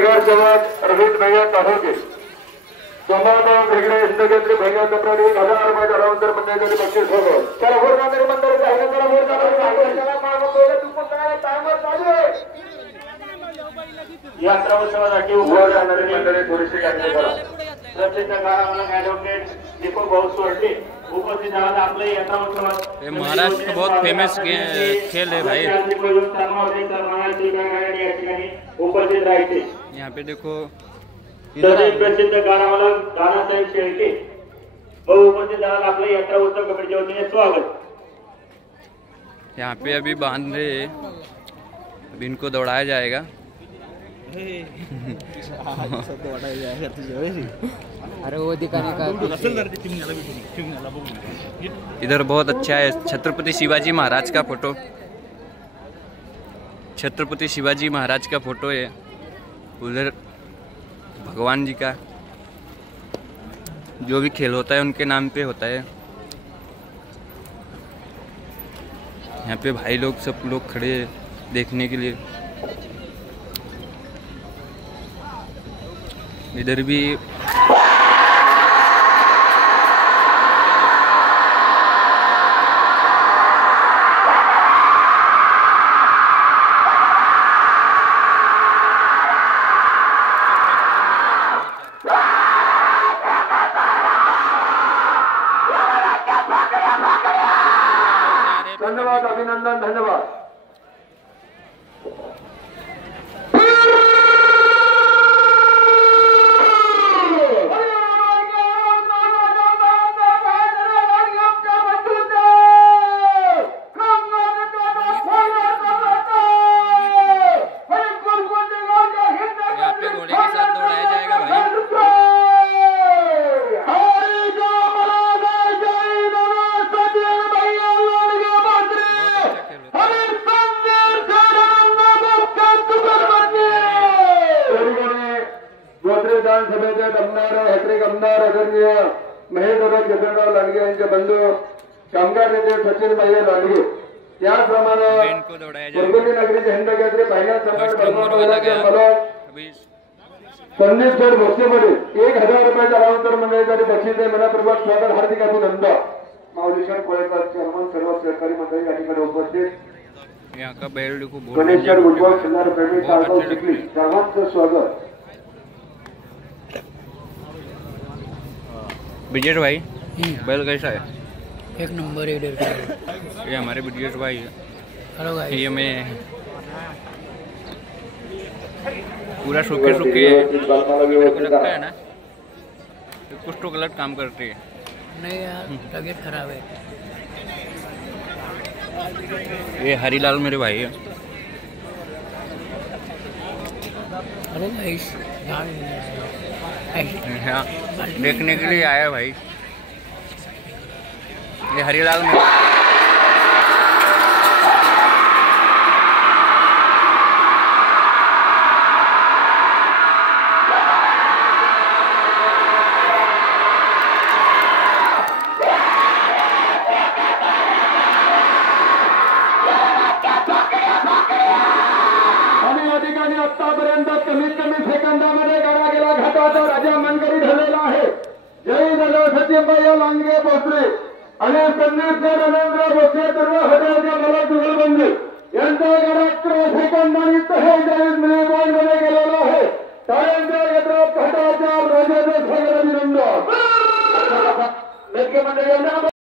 नगरसेवक अरविंद भैया ताहोगे सोमाबाव वेगळे इंदगेंद्र भैया कपराडी 1000 रुपये डरावंतर मंडळाचे बक्षीस होतो. चला वर जाणारे मंडळ आहे चला वर जाणारे चला मागो दोघे दुपट टाइमर चालू आहे. यात्रा उत्सवासाठी वर जाणारे मंडळी थोडीशी गाडी करा. प्रसिद्ध गावाला ॲडव्होकेट दीपक भाऊ सोडले उपस्थित झाला आपले यात्रा उत्सवात. ये महाराष्ट्र का बहुत फेमस खेल है भाई. उपस्थित राहायचे. यहाँ पे देखो प्रसिद्ध गाणावाला दादासाहेब शेळके भाऊ उपस्थित झाला आपले यात्रा उत्सव कमिटीच्या वतीने स्वागत. यहाँ पे अभी बांध रहे हैं, अभी इनको दौड़ाया जाएगा. अरे वो दिखाने का इधर बहुत अच्छा है छत्रपति शिवाजी महाराज का फोटो. छत्रपति शिवाजी महाराज का फोटो है. उधर भगवान जी का जो भी खेल होता है उनके नाम पे होता है. यहाँ पे भाई लोग सब लोग खड़े हैं देखने के लिए. इधर भी धन्यवाद अभिनंदन धन्यवाद. विधानसभेचे आमदार हैत्रिक आमदार आदरणीय महेंद्र जगनराव लांडगे यांचे बंधू कामगार नेते सचिन भाई लांडगे त्याचप्रमाणे गुरगुली नगरीचे हिंदकेसरी फायनान्स संदेशगड भोसलेमध्ये 1000 रुपयाच्या अलाउंसर मंडळासाठी बक्षीस आहे. मनापूर्वक स्वागत हार्दिक अभिनंदन. माऊलीशर कोळेकर चेअरमन सर्व सहकारी मंडळी या ठिकाणी उपस्थित. यहाँ का बैल गणेशर उज्ज्वल सुंदर प्रेमी सारगाव चिखली सर्वांचं स्वागत. ब्रिजेश भाई बैल कैसा है? एक नंबर है. ये हमारे ब्रिजेश भाई है. Hello guys. ये मैं पूरा सूखे सूखे लगता है ना कुछ तो गलत काम करते हैं. नहीं यार तबीयत खराब है. ये हरीलाल मेरे भाई है. Hello guys. हाँ देखने के लिए आया भाई. ये हरीलाल में आतापर्यंत कमीत कमी सेकंदामध्ये गाडा गेला घाटाचा राजा मनकरी ठरलेला आहे. जय जय सचिनभाई लांडगे भोसले आणि संदेशगड रवींद्र भोसले सर्व हजारच्या मला जुगलबंदी यांचा गाडा 11 सेकंदांनी 43 मिनिट